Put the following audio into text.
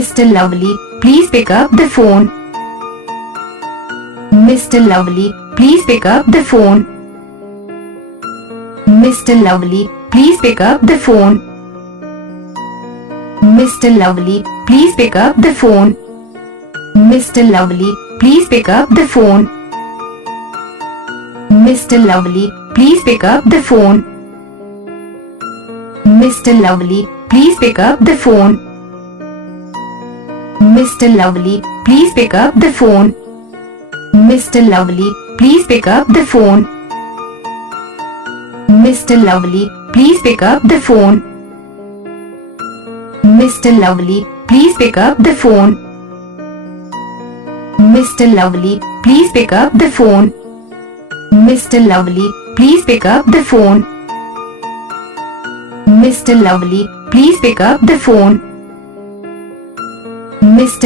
Mr. Lovely, please pick up the phone. Mr. Lovely, please pick up the phone. Mr. Lovely, please pick up the phone. Mr. Lovely, please pick up the phone. Mr. Lovely, please pick up the phone. Mr. Lovely, please pick up the phone. Mr. Lovely, please pick up the phone. Mr. Lovely, please pick up the phone. Mr. Lovely, please pick up the phone. Mr. Lovely, please pick up the phone. Mr. Lovely, please pick up the phone. Mr. Lovely, please pick up the phone. Mr. Lovely, please pick up the phone. Mr. Lovely, please pick up the phone. Mr.